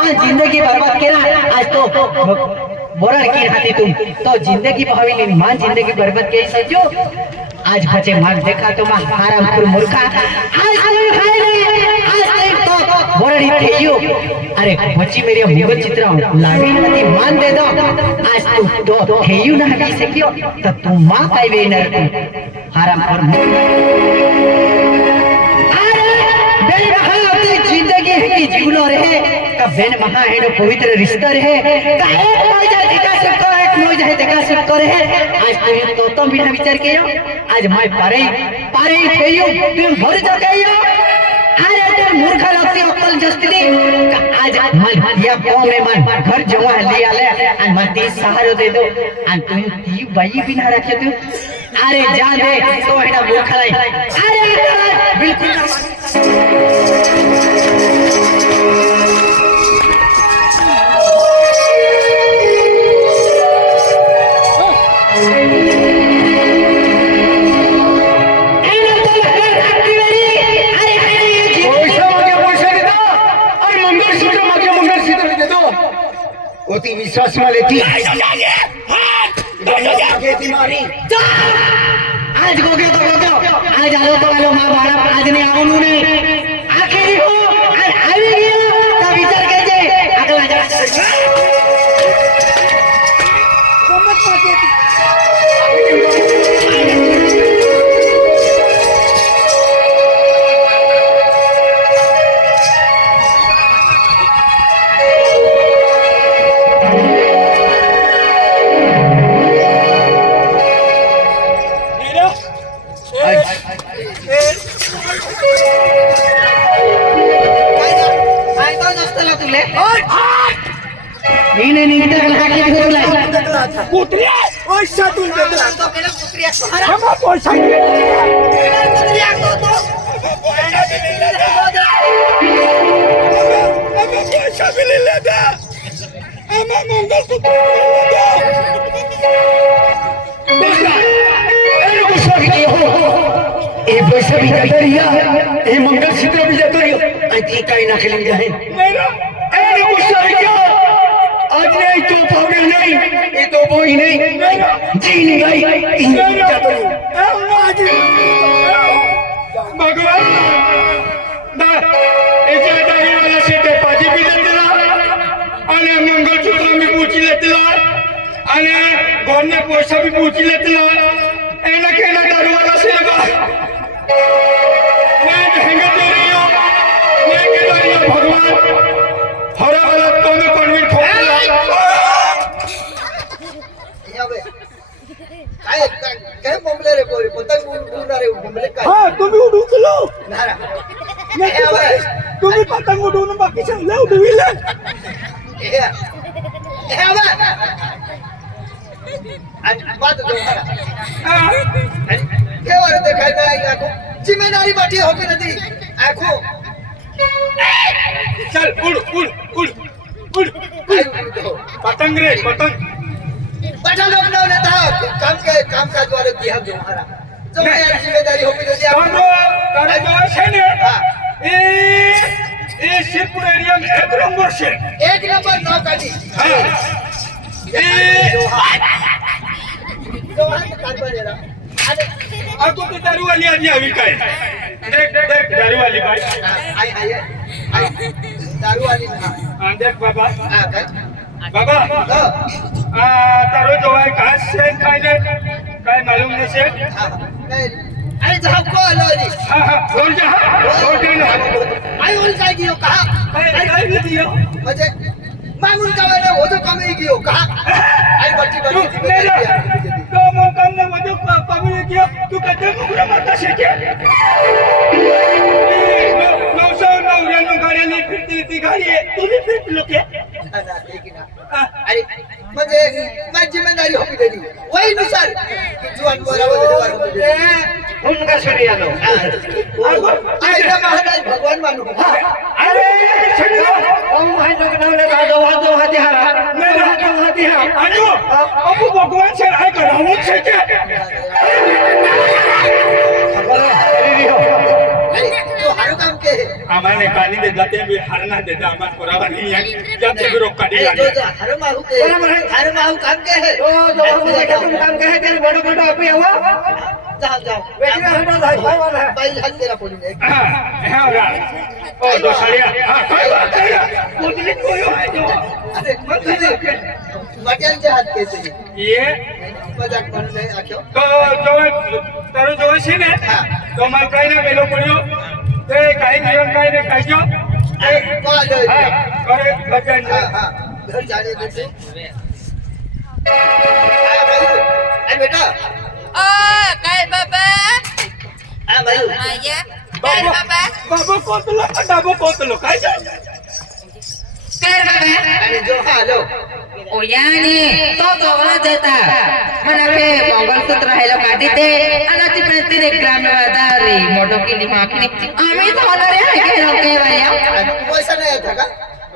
मान जिंदगी बर्बाद केला आज तो बोरण की हाथी तुम तो जिंदगी भाविली मान जिंदगी बर्बाद के सजो आज बचे मान देखा तो मा हरामखोर मूर्खा आज कोई खाए नहीं आज तो बोरड़ी थेयो अरे बच्ची मेरी मुगल चित्र लावी नदी मान दे दो आज तू तो थेयो ना भी सकियो तो तू मां काय वे नर हरामखोर बेन महा जिंदगी की जीवनो रहे का बेन महा है पवित्र रिश्ता रहे का एक मौजा दिखा सकतो एक मौजा है दिखा सकतो रहे आज तो बिना विचार कियो आज मैं पारे थेयो तुम भर जगयो अरे तुम मूर्ख लगती अक्कल जस्ती आज मन या को में मन घर जवा लिया ले और मन ती सहारो दे दो और तुम ती बाई बिना रखे तू अरे जा दे तो हेडा मूर्ख लाई अरे बिल्कुल होती विश्वास में लेती आज गोगे तो आज आलो तो आलो मां बाळा आज ने आवनु नहीं आखिरी हो आज આવી ગયો તો વિચાર કરજે આગલા જા કોમત પાકે पुत्रिया पैसा तुल दे तो केला पुत्रिया हम पैसा केला पुत्रिया तो पैसा भी ले लेदा हम मंगल सूत्र ए पैसा भी जतरिया ए मंगल सूत्र भी जतरिया आई काई ना खेली जाए मेरा ए गुस्सा क्या आज नहीं तो पावे नहीं ये तो वो ही नहीं जी नहीं भगवान ना याच्या दारी वाला शेते पाजी भी देतला आणि मंगलसूत्र मी पूछी लेतला आणि गोरने पैसा भी पूछी लेतला एना केना दारू वाला सेवा मैं हेंगे दे रही हूं मैं के रही हूं भगवान हरा वाला कौन में ठोकला काय बोंबले रे पोरी पतंग उडवणार रे बोंबले काय हां तुम्ही उडवलो नारा तुम्ही पतंग उडवून बाकीचे लय उडविले ए आवा आज बात दो के वारे देखाय काय आखो जिम्मेदारी बाटी होके नदी आखो चल उड़ पतंग रे पतंग बटा लोग ना लेता काम का द्वारे दिया जो हमारा जो यार जिम्मेदारी होगी तो दिया तारे जो है ने ए शिरपुर एरिया में एक नंबर नाव काटी हां जो है कारबार है अब तो दारू वाली आज अभी काय देख दारू वाली भाई आई दारू वाली हां देख बाबा हां काय बाबा तारो जो है कहाँ से खाने काय मालूम नहीं से अरे जहाँ को लो रे हाँ बोल जा आई उन का गियो कहाँ काय भी दियो मुझे मांगुन का वाला वो तो कम ही गियो कहाँ आई बच्ची तो मन कम ने वो जो कम ही गियो तू कहते मुकरा मारता से क्या 999 गाड़ी फिरती गाड़ी है तू भी फिर लोग के अरे म्हणजे माझी जिम्मेदारी होती देली वही नुसार जुवान बरोबर हम का सरी आलो आयला महाराज भगवान मानू अरे हम भाई लोग नाले दो हथियार मेरा दो हथियार अरे अब भगवान से आए कर हूं से क्या अरे तो हर काम के है आम्हाला काली देता ते बी हरणा देता आम्हाला पुरावा नाही आहे जाते बी रोक काढी अरे जो हर माहू के हर माहू काम के है काम काय ते बडो बडो आपे हवा जाओ जाओ वेगळा हटा जाय वाला बाई हात तेरा पोली हा रा ओ दोसाळिया हा काय बात आहे कोणती कोयो आहे जो अरे मटेल के हात के से ये मजाक म्हणून नाही आख्यो તો જો તારો જો છે ને તો માર કાઈને મેલો પડ્યો તે કાઈ જીવન કાઈ ને કાજો को आ जाओ હા કરે બચાઈ हां हां घर जाने दे से आ भाई अरे बेटा काय बाबा आ भाई आया काय बाबा બાબો કોતલો કાઈ જાય काय बाबा अरे जो हालो ओयाने तो वहाँ देता मना के मंगलसूत्र हेलो काटी दे अनाची प्रति रे ग्राम वादारी मोटो की लिमाकनी आम्ही तो होणार आहे के रोके वाया पैसा नाही था का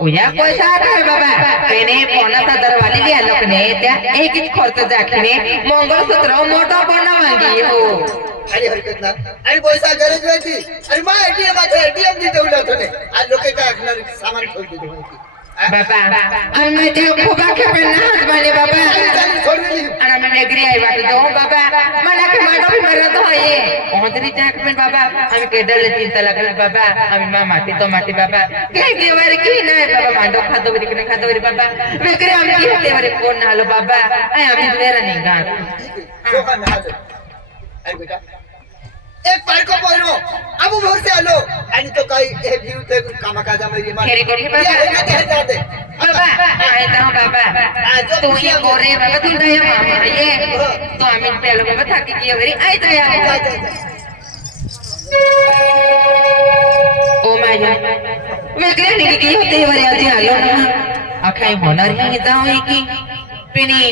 ओया पैसा काय बाबा तेने कोणाचा दरवाली लिया लोकने त्या एकच खर्च दाखिने मंगलसूत्र मोठा पण मागी हो अरे हरकत ना अरे पैसा गरज होती अरे मा एटीएम आता एटीएम दी ठेवलं होतं ने आज लोक काय असणार सामान ठेवली होती बाबा आम्ही ते फुगा खेपेन नाच बाले बाबा छोड़ दिली आणि आम्ही वेगळी आई वाटत हो बाबा मला के माडो भी मरत होये ओहतरी जाक में बाबा आम्ही केडले तीन तलाक बाबा आम्ही माटी तो माटी बाबा के गेवर की नाही बाबा मांडो खातो बरी की खातो बरी बाबा वेगळे आम्ही की ते बरे कोण नालो बाबा आय आम्ही वेरा नाही गा सोहा ना हालो अरे बेटा एक बायको बोललो अबू भोर से आलो आणि तो काही हे व्ह्यू ते कामा काजामध्ये खेरी कोठी बाबा जाते बाबा आहे तो बाबा तू ये गोरे बाबा तू नाही मामा ये तो आम्ही पेलो बाबा थाकी की वरी आई तो या ओ माया वेगळे नाही की होते वरी आधी आलो ना अखाई होणार नाही जाऊ की पिनी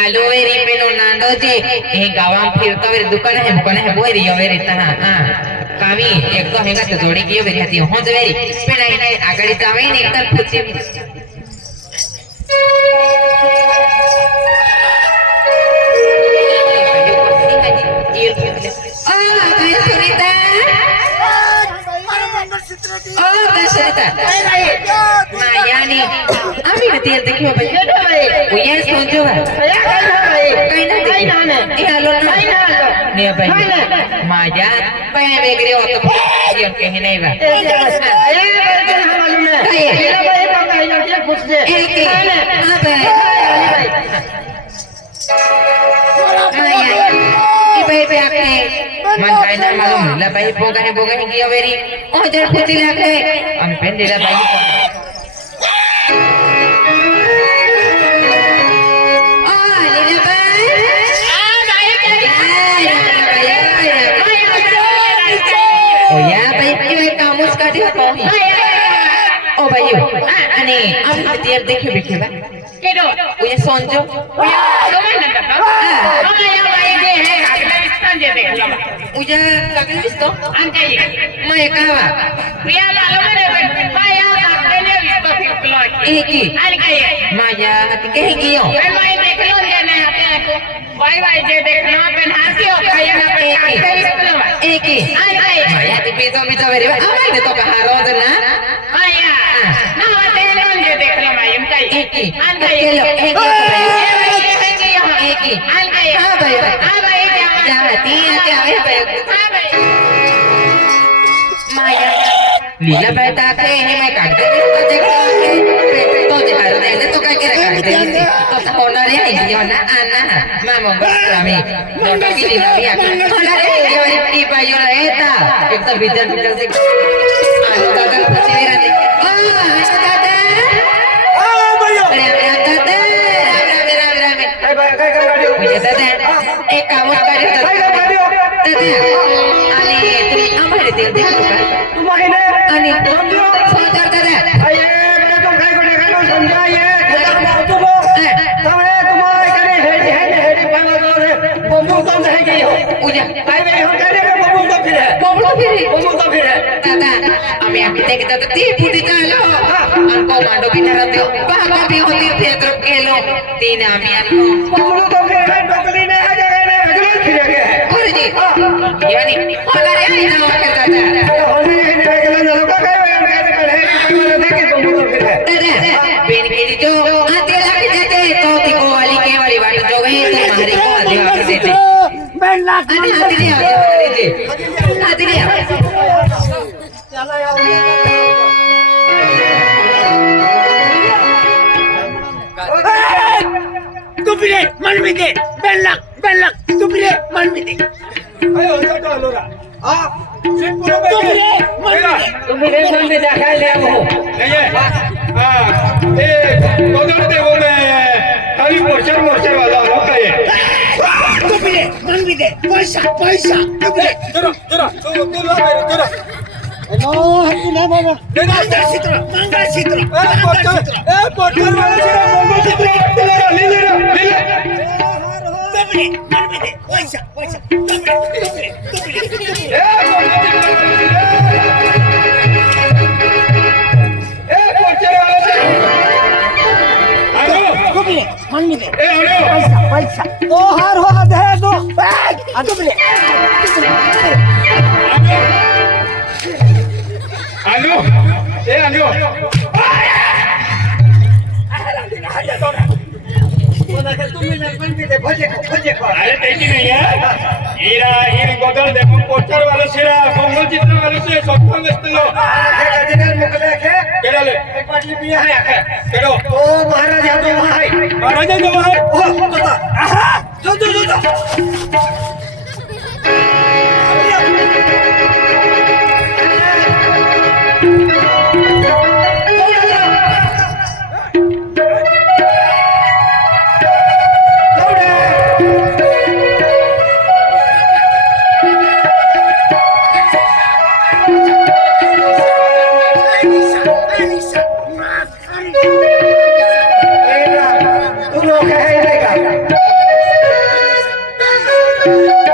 आलोवेरी पेनो नांदो जे हे गावां फिरता वेरी दुकान है बोरी योवेरी तना कामी एक तो हेगा तो जोडी की वेरी हाती हो जवेरी पेना इने आगडी जावे ने एकदम पुची सुनीता मायानी आम्ही ना तेल देखियो भाई ओ ये सोचो काही ना ए आलो ना ने भाई माया भाई वेगळे होतो ये कहीं नहीं बा मन काय ना मालूम ला भाई बोगा है किया वेरी ओ जर खुदी लागे हम पेन दिला भाई ओ या भाई क्यों कामोस काटी हो ओ भाई आणि हम तेर देखियो बेखे बा केडो ओ ये सोंजो ओ या सोमन नका ओ भाई जे है अगला जे देख लो उजा कागल दिसतो अंका ये मैं कावा प्रिया मालूम रे माया कागले विस्तो फिरलो एकी आणि काय माया हाती कही गियो मैं देख लो ने हाते को वाई जे देखना पेन हाती हो काय ना पे एकी आणि काय माया ती पेजो मिजो वेरी आवाज दे तो कहारो ना माया ना वाते जे देख लो माया काय एकी आणि काय एकी आणि काय हां भाई जाती क्या है माया लीला बैठा के मैं काटते तो देखो तो जहार दे तो काय करे काटते तो होणार आहे ना आना मामा बसलामी नोटा की लीला भी आके होणार आहे ये की पायो रहता एक तो भीतर से आलो दादा पसेरा दे ओ दादा आ भैया दादा काय गाडी मुझे दादा एक काम करे आणि तुम्ही आम्हाला ते देखो का तू माहिने आणि समजो सोचर दादा आये मेरे तो काय कोडे काय समजा ये खबर मारतो बो तवे तुम्हारे करे हेडी पांगो रे बम्बू तो नहीं गई हो उजा काय बे हो करे बम्बू तो फिर है बोबलो फिरी बम्बू तो फिर है दादा आम्ही आम्ही ते दादा ती फुटी चालो अनको मांडो बिना देव बाबा भी होती क्षेत्र केलो तीन आम्ही आलो बम्बू तो फिर है टोकली ने है जगह ने अगले फिर गए गुरुजी यानी होणार आहे ना दादा होने ने गला लोका काय बेन के जो आते लग जाते तो को वाली के वाली बात जो गई तो हमारे को आधे कर देते बेन लाख आधे तू पिले मन में दे बेन लाख तू पिले मन में दे अरे होता तो लोरा हां सिर्फ पूरा तू पिले मन में दे तुम्ही मन में देखा ले वो नहीं है हाँ ये गोदर दे बोले खाली मोर्चर वाला होता है तू पिले मन में दे पैसा तू पिले जरा तू ला मेरे जरा नो हटू ना बाबा मंगल सूत्र पोर्चर वाला सिरा मंगल सूत्र ले ले तू पिले मन में दे पैसा तू पिले मन में दे पैसा तो हार हो दे दो तू पिले आलो ए आलो अरे देखी नहीं है हीरा हीर गोदर देखो पोस्टर वाला सिरा मंगल चित्र वाला से सत्संग असतो केडाले एक बाटली पिया है आखे केडो ओ महाराज यादव है महाराज जो है ओ तता आहा जो तू लोग है रहेगा Yeah.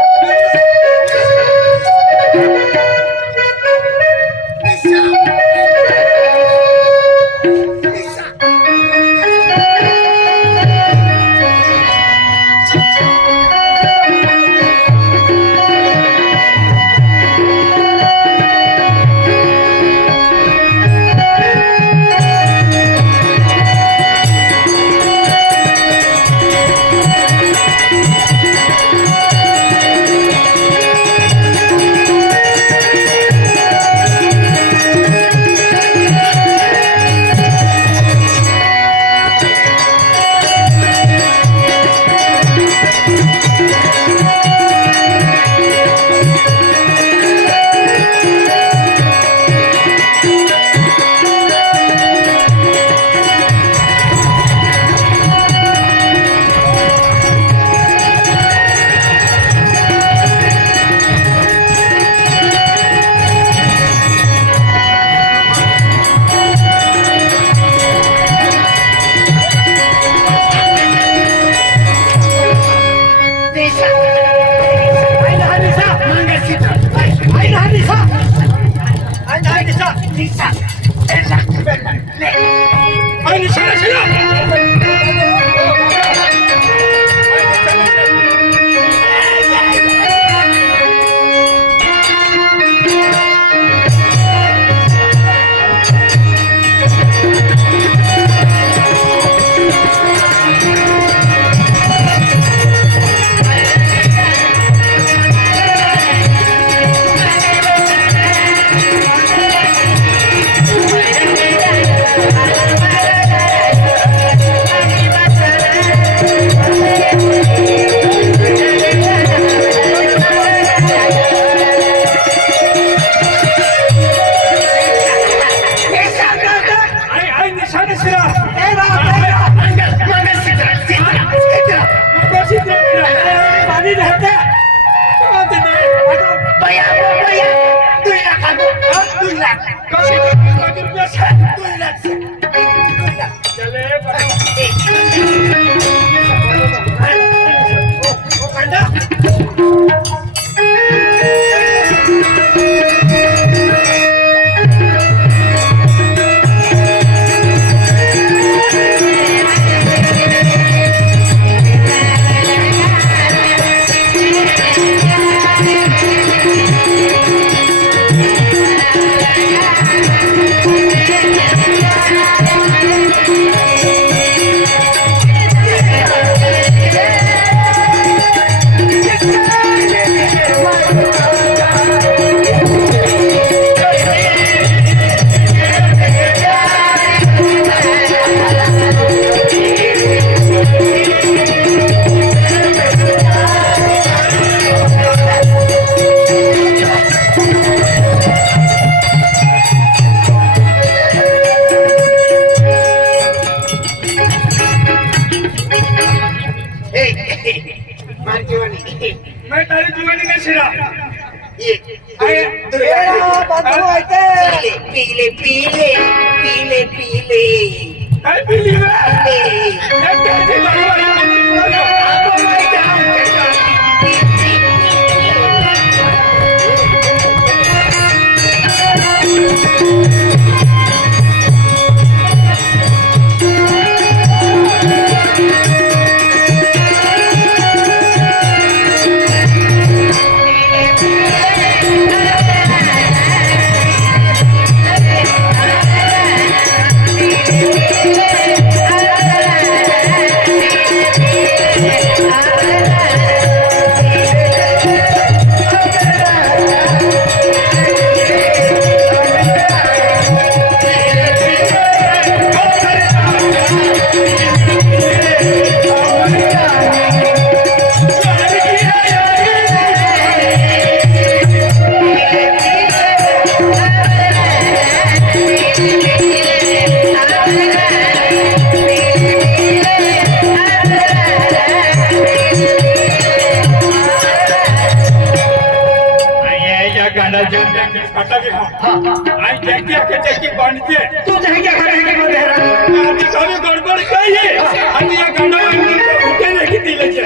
तू जाएंगे आधी खाली गडबड काय आहे आणि या गाण्यावर उठे नाही दिले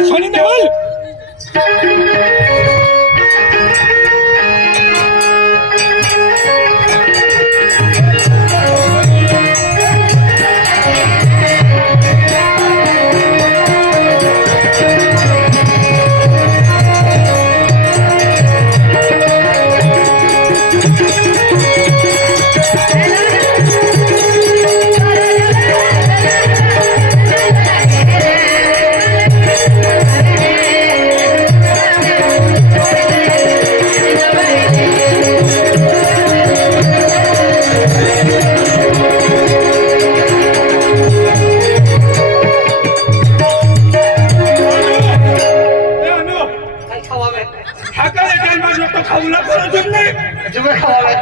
सोनी देवल खाऊला करत नाही जुगे खावा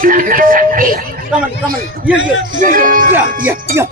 Come on, come on. Yeah. Come on.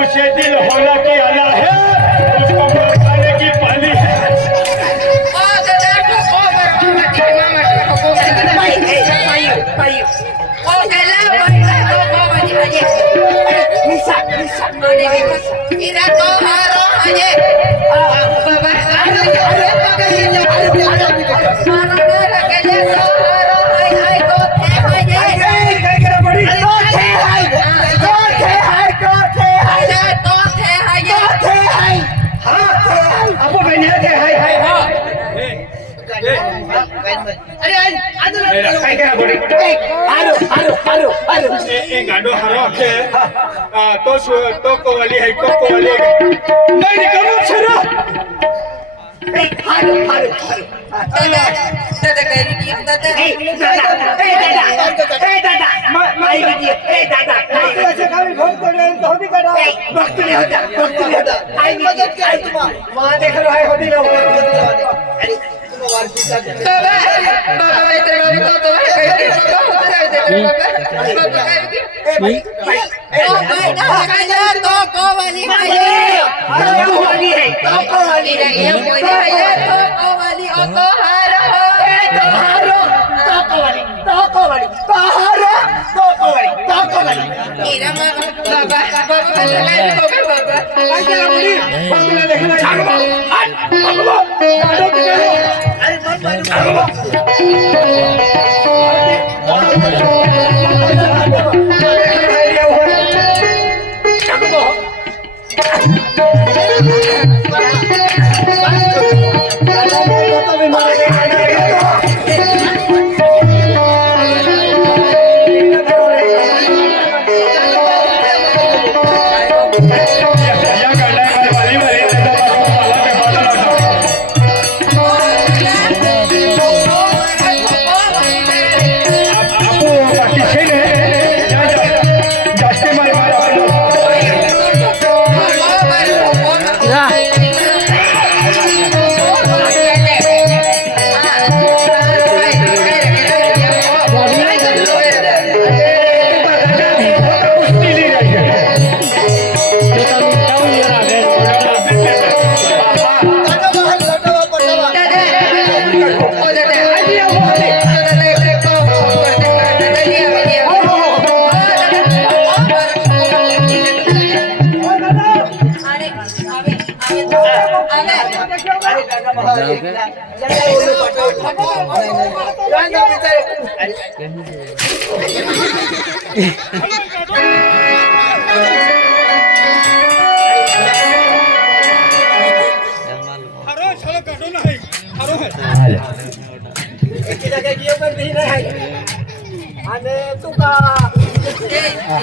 उसे दिल होला की आला है, उसको मरने की पाली है। गाडो हरो के तो कोवाली है तो कोवाली नहीं निकलो छरा दादा काही दिया दादा बाबा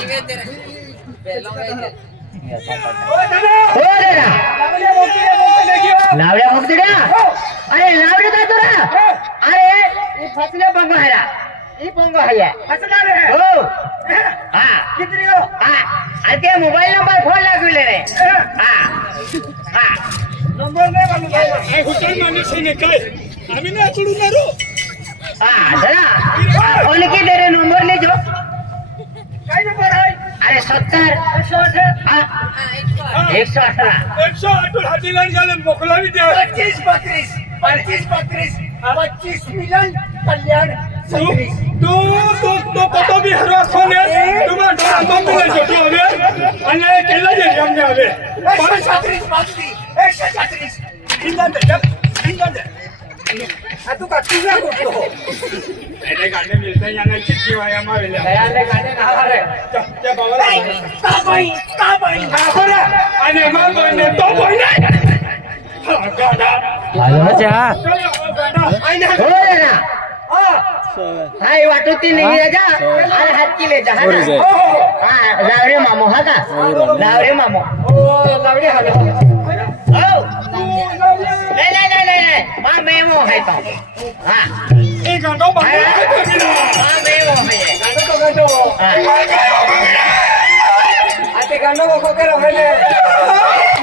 मैं तेरे बाबू तो है लावड्या फुकतिड्या अरे लावड्या जातो ना अरे ये फसले पंगो है रा ये पंगो है ये हो हाँ कितनी हो हाँ अरे मोबाइल नंबर फोन लागविले रे हाँ हाँ नंबर नाही मालूम ए हुसेन माने सिने काय आम्ही ना चढू ना रो हाँ जरा उनके दे रे नंबर ले जो काय नंबर आहे अरे 70 हाँ 118 108 हातीला झाले मोकलावी द्या 25 मिलियन कल्याण तो पतो भी हरवा खोने तुम्हारा डरा तो मिले छोटो हवे અને केला जे हमने हवे 136 इंधन आ तू का तुझा करतो એને ગાને મિલતા યાને ચિત્તી વાયા માવેલા दयाले गाणे नावा रे त्या बाबाला का बाई खरा અને માં કોઈને તો કોઈને ગાડા गाडा आईने हो ना हाँ वाटोती नहीं राजा अरे हाथ की ले जा हाँ लावरे मामो हाँ का लावरे मामो ओ लावडे हलो नहीं माँ मेमो है तो हाँ એ ગાડો બાબા माँ मेमो है ये गाणो हाँ आते गाणो को करो हेले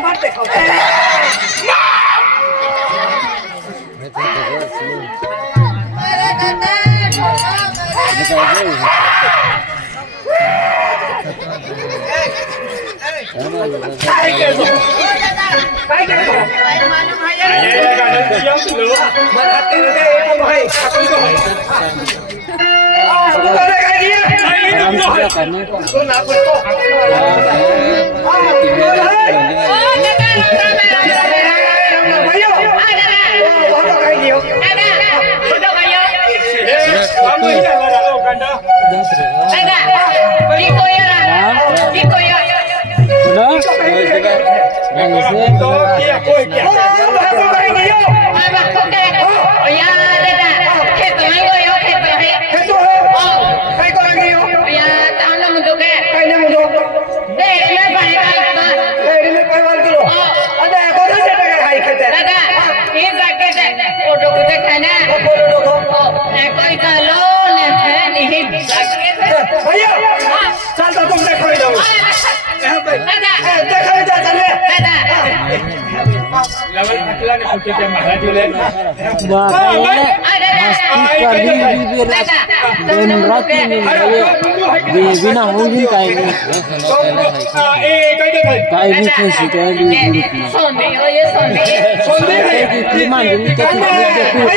मारते खाओ काय करतो ये गाडा दिया तुलो मला तेरे एक भाई तू करे काय दिया आई तुमनो तो ना पड़तो भैया वहां काय दियो हम ही लगा ओ गाडा तो क्या कोई क्या वहां काय दियो काय करा दियो काय ने मुदो एडी में काय वाल किलो अरे कोणा से काय खाई खेते डबल पतला ने पूछे क्या महाराज बोले बिना होगी काय काय भी कैसी काय भी सोंदे हो ये सोंदे की मांगली ते की होय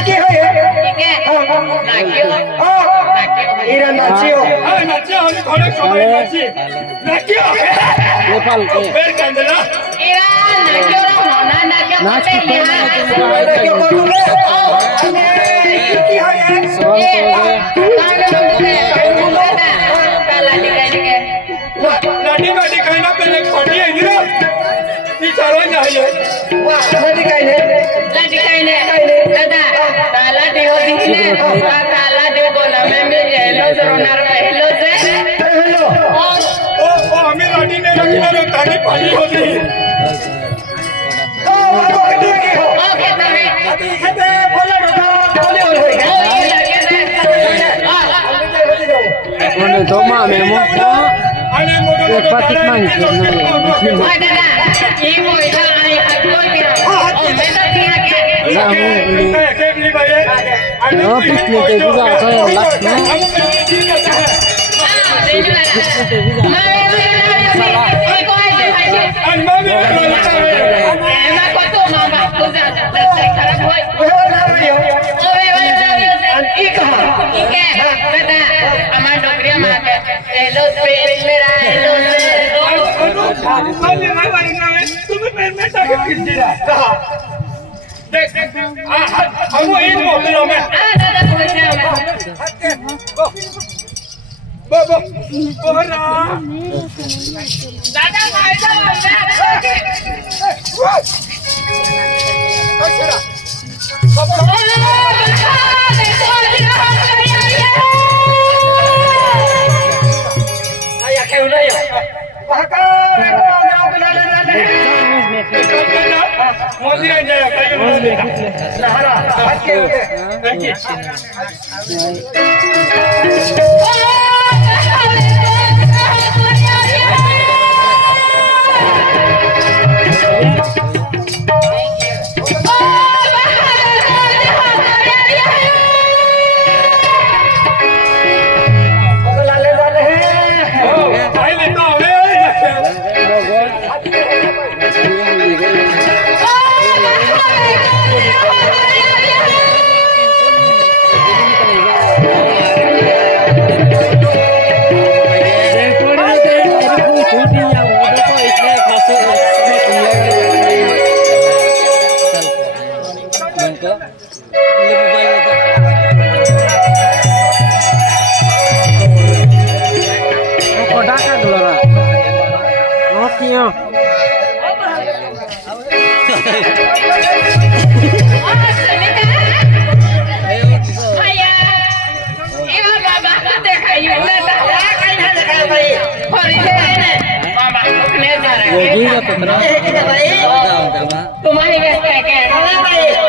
ठीक है इरा नाचियो नाचे हम थोड़े समय नाचे नाचियो नेपाल के फिर कंदला ईरान ना क्यों ना ना क्यों नाच की क्यों बोलू रे की होय लाठी गाड़ी कहना पहले खड़ी है ना ये चलो जाइए वाह नदी काय ने लाठी कहने दादा ताला दे हो दिखने ताला दे बोला मैं मिल हेलो जरूर हेलो से हेलो ओ हमें लाठी ने रखी ना ताली पाली होती ओ की हो ओके तभी हते बोला बोले होय ओ ये लगे कोण तो मामे मो अरे मोटो मोटो पाकिट मागितलं ओए दादा ये मोइला आई हटो क्या ओ मैं तो किया क्या पिकने ते तुझा काय लागतं तुम्हारी व्यवस्था क्या है